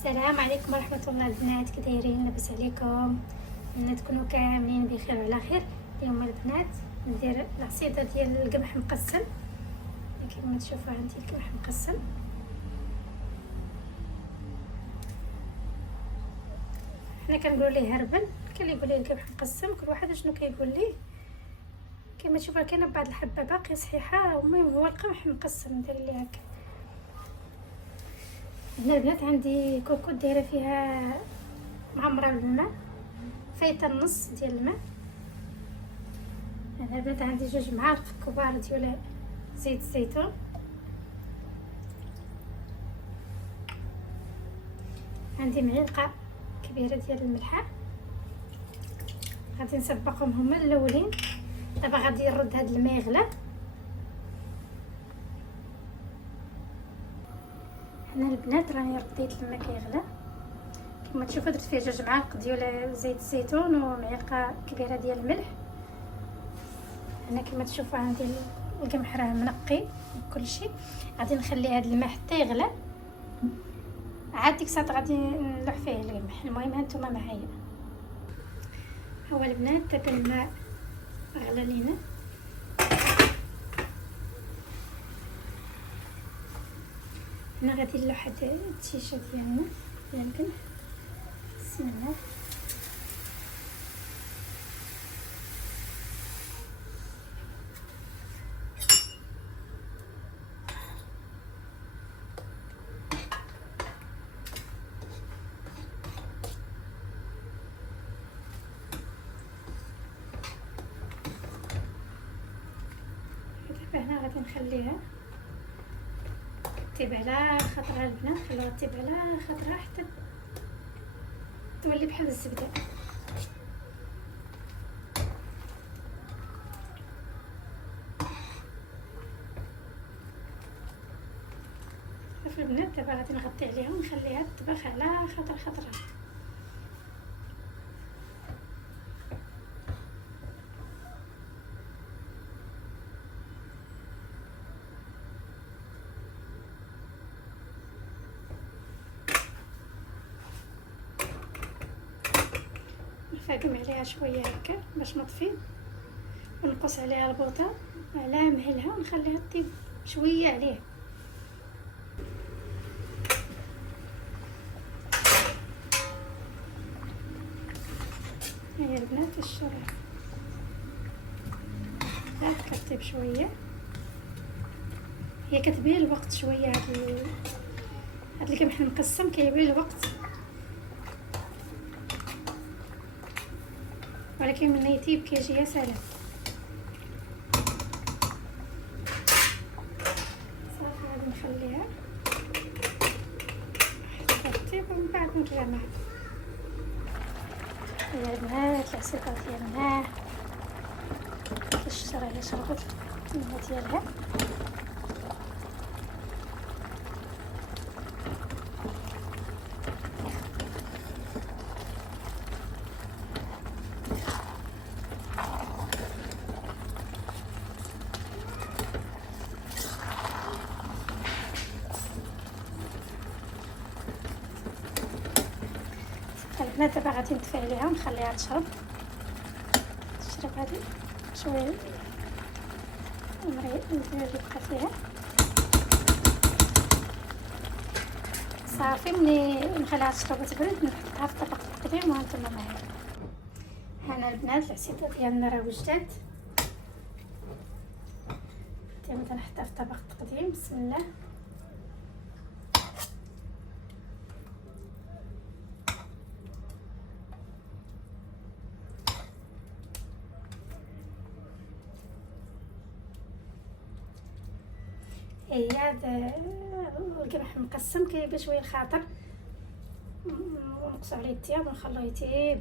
السلام عليكم ورحمة الله البنات، كي دايرين؟ لاباس عليكم؟ نتمنى تكونوا كاملين بخير وعلى خير. اليوم البنات ندير العصيدة ديال القمح مقسم. كما تشوفوا عندي القمح مقسم. حنا كنقولوا ليه هربل، كاين اللي يقول ليه القمح مقسم، كل واحد شنو كيقول ليه. كما تشوفوا كاينه بعض الحبه باقيه صحيحه، المهم هو القمح مقسم داير ليه هكا. هنا البنات عندي كوكوط دايره فيها معمره بالماء، فايته النص ديال الماء. هنا البنات عندي 2 معالق كبار ديال زيت الزيتون، عندي معلقه كبيره ديال الملحه. غادي نسبقهم هما الاولين. دابا غادي نرد هاد الماء يغلى. هنا البنات راني رديت الماء كيغلى، كما تشوفوا درت فيه 2 معالق ديال زيت الزيتون ومعلقه كبيره ديال الملح. هنا كما تشوفوا عندي القمح راه منقي وكل شيء. غادي نخلي هذا الماء حتى يغلى، عاد ديك الساعه غادي نلوح فيه القمح. المهم هانتوما معايا. هو البنات دابا الماء غلى لينا، هنا غادي نلوح هاد التيشه ديالنا ديال القمح. بسم الله. هنا غادي نخليها تطيب على خاطرها البنات، خلوها تطيب على خاطرها حتى تولي بحال الزبده. شوفوا البنات دابا غادي نغطي عليها ونخليها تطبخ على خاطرها. نفاقم عليها شويه هكا باش نطفي، ونقص عليها البوطه على مهلها ونخليها تطيب شويه عليه. هيا البنات الشرح لا كطيب شويه، هي كتبين الوقت شويه. هاد القمح المقسم كيبين الوقت، ولكن من يطيب كيجي يا سلام. صافي غادي نخليها حتى تطيب ومن بعد نرجع معها. هي البنات العصيده ديالنا كالشجره اللي شربت الماء ديالها. البنات دابا غادي نطفي عليها ونخليها تشرب هذه شويه الماء اللي بقى فيها. صافي ملي نخليها تشرب وتبرد نحطها في طبق التقديم وهانتوما معايا. هنا البنات العصيده ديالنا راه وجدات. دابا كنحطها في طبق التقديم. بسم الله. هي هذا القمح مقسم كيبقى شويه الخاطر، ونقصوا عليه الثياب ونخلوه يطيب.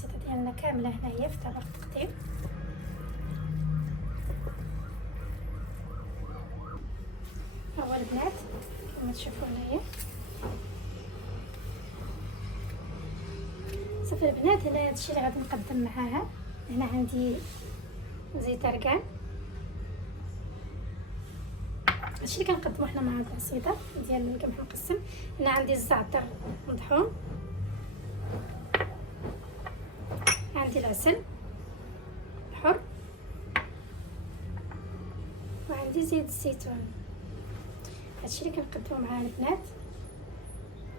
العصيده ديالنا كامله هنايا في طبق التقديم. هو البنات كما تشوفوا هنايا. صافي البنات، هنا هادشي اللي غادي نقدم معاها. هنا عندي زيت اركان، هادشي اللي كنقدمو حنا مع العصيده ديال القمح المقسم. هنا عندي الزعتر مطحون، عندي العسل الحر، وعندي زيت الزيتون. هادشي اللي كنقدمو مع البنات.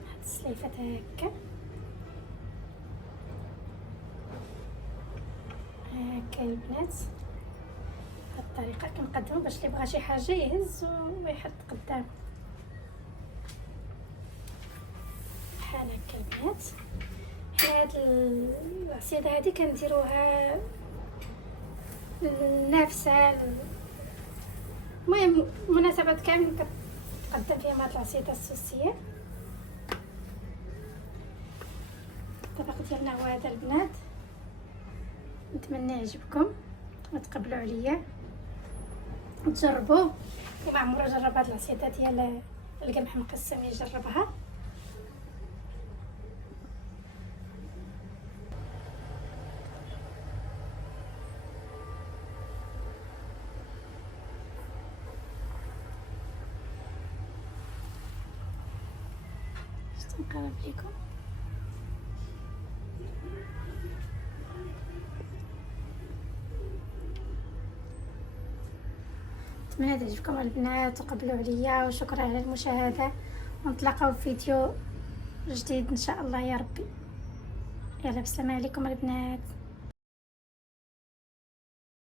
هاد السليفات هكا البنات، بهاد الطريقه كنقدمو باش اللي بغى شي حاجه يهز ويحط قدام بحال هكا البنات. حنا هاد العصيده هادي كنديروها للنافسه، المهم مناسبات كامل كتقدم فيها هاد العصيده السوسيه. الطبق ديالنا هو هذا البنات، نتمنى يعجبكم وتقبلوا عليا وتجربوه. اللي ما عمره جرب هاد العصيده ديال القمح مقسم يجربها. نقرب لكم. نتمنى تعجبكم البنات وقبلوا عليا، وشكرا على المشاهده، ونتلاقاو في فيديو جديد ان شاء الله يا ربي. يلا بسلامه عليكم البنات.